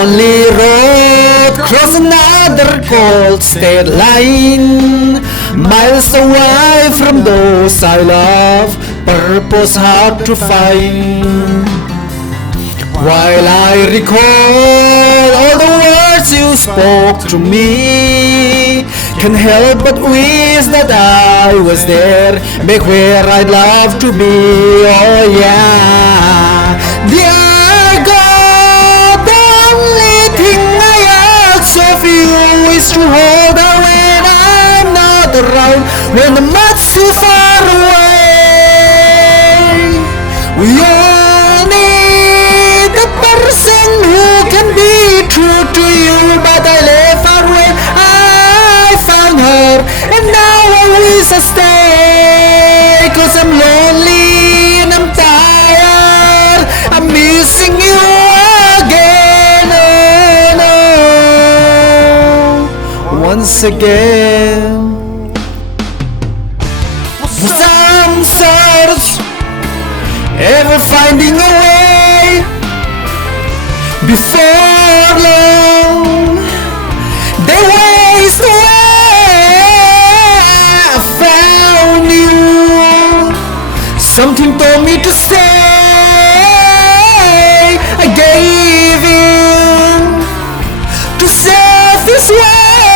lonely road, cross another cold state line. Miles away from those I love, purpose hard to find. While I recall all the words you spoke to me, can't help but wish that I was there, back where I'd love to be. Oh yeah, dear God, the only thing I ask of you is to hold her when I'm not around, when I'm much too far away. We all need a person who can be true to you, but I left her when I found her, and now I wish I stay, 'cause I'm lonely and I'm tired, I'm missing you again, oh no, once again. Some sorts ever finding a way before long, they waste away. I found you, something told me to stay. I gave in to selfish way,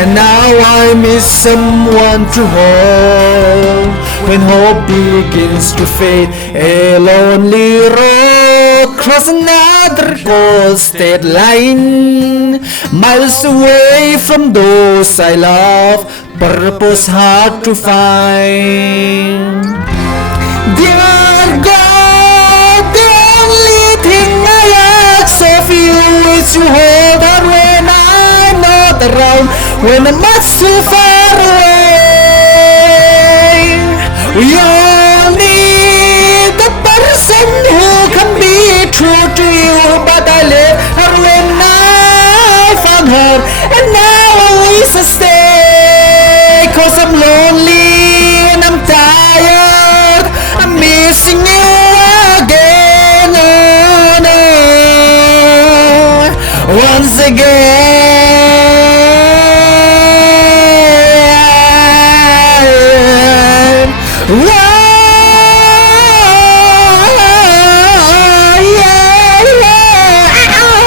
and now I miss someone to hold when hope begins to fade. A lonely road, cross another cold state line. Miles away from those I love, purpose hard to find. Dear God, the only thing I ask of you is to hold her when I'm not around, when I'm much too far away. We all need a person who can be true to you, but I left her when I found her, and now I wish I stay, 'cause I'm lonely and I'm tired, I'm missing you again, oh no, once again. Whoa, yeah, yeah. Oh,